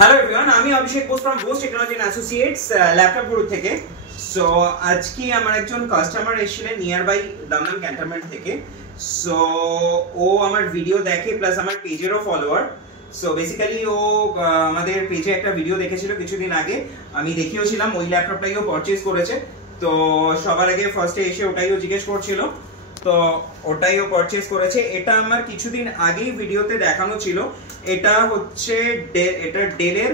Hello everyone, আমি Abhishek Bose from Bose technology and associates laptop guru থেকে। So আজকে আমার একজন কাস্টমার এসেছিলেন নিয়ার বাই দমদম ক্যান্টনমেন্ট থেকে। সো ও আমার ভিডিও দেখে প্লাস আমার পেজেরও ফলোয়ার। সো বেসিক্যালি ও আমাদের পেজে একটা ভিডিও দেখেছিল কিছুদিন আগে, আমি দেখিয়েছিলাম, ওই ল্যাপটপটাই ও পারচেজ করেছে। তো সবার আগে ফার্স্টে এসে ওটাই ও জিজ্ঞেস করছিল, তো ওটাই ও পারচেজ করেছে। এটা আমার কিছুদিন আগেই ভিডিওতে দেখানো ছিল। এটা হচ্ছে এটা ডেলের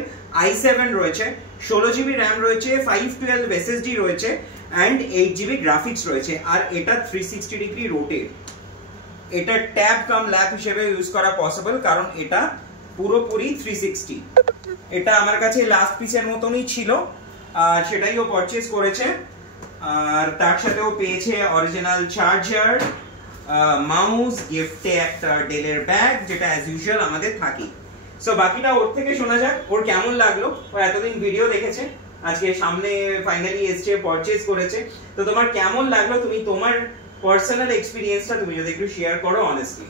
i7 রয়েছে, 16GB র্যাম রয়েছে, 512 SSD রয়েছে অ্যান্ড 8GB গ্রাফিক্স রয়েছে, আর এটা 360 ডিগ্রি রোটেট। এটা ট্যাব কাম ল্যাপ হিসেবে ইউজ করা পসিবল, কারণ এটা পুরোপুরি 360। এটা আমার কাছে লাস্ট পিসের মতনই ছিল, আর সেটাই ও পারচেজ করেছে। আর তার সাথেও পেয়েছে অরিজিনাল চার্জার, মাউস, গিফটে একটা ডেলের ব্যাগ, যেটা অ্যাজ ইউজুয়াল আমাদের থাকে। সো বাকিটা ওর থেকে শোনা যাক, ওর কেমন লাগলো। ও এতদিন ভিডিও দেখেছে, আজকে সামনে ফাইনালি এসছে, পারচেজ করেছে। তো তোমার কেমন লাগলো, তুমি তোমার পার্সোনাল এক্সপেরিয়েন্সটা তুমি যদি একটু শেয়ার করো অনেস্টলি।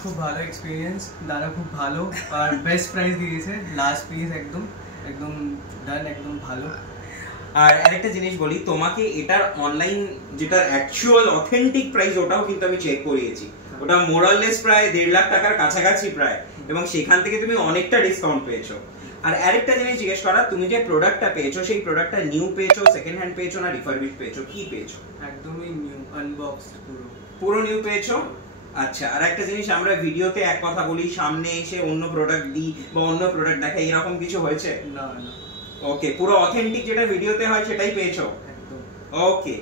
খুব ভালো এক্সপিরিয়েন্স, দাদা খুব ভালো, আর বেস্ট প্রাইস দিয়েছে, লাস্ট পিস একদম একদম ডান, একদম ভালো। আর আরেকটা জিনিস বলি তোমাকে, এটার অনলাইন যেটা অ্যাকচুয়াল অথেন্টিক প্রাইস ওটাও কিন্তু আমি চেক করিয়েছি। ওটা মোরাললেস প্রায় 1.5 লাখ টাকার কাছাকাছি প্রায়, এবং সেখান থেকে তুমি অনেকটা ডিসকাউন্ট পেয়েছো। আর আরেকটা জিনিস জিজ্ঞেস করা, তুমি যে প্রোডাক্টটা পেয়েছো সেই প্রোডাক্টটা নিউ পেয়েছো, সেকেন্ড হ্যান্ড পেয়েছো না রিফারবিশ পেয়েছো, কি পেয়েছো? একদমই নিউ, আনবক্সড, পুরো নিউ পেয়েছো। আচ্ছা, আর একটা জিনিস, আমরা ভিডিওতে এক কথা বলি, সামনে এসে অন্য প্রোডাক্ট দিই বা অন্য প্রোডাক্ট দেখাই, এরকম কিছু হয়েছে? না না। ওকে, পুরো অথেন্টিক যেটা ভিডিওতে হয় সেটাই পেয়েছো? একদম। ওকে,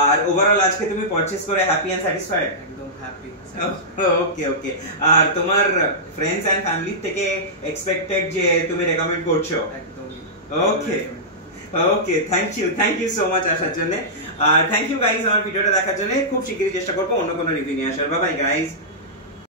আর ওভারঅল আজকে তুমি পারচেজ করে হ্যাপি এন্ড স্যাটিসফাইড? একদম হ্যাপি। ওকে ওকে। আর তোমার ফ্রেন্ডস এন্ড ফ্যামিলি থেকে এক্সপেক্টেড যে তুমি রেকমেন্ড করছো? একদম। ওকে ওকে, থ্যাংক ইউ সো মাচ আসার জন্য। আর থ্যাংক ইউ গাইস আমার ভিডিওটা দেখার জন্য। খুব শিগগিরই চেষ্টা করবো অন্য কোনো রিভিউ নিয়ে আসার। Bye bye guys.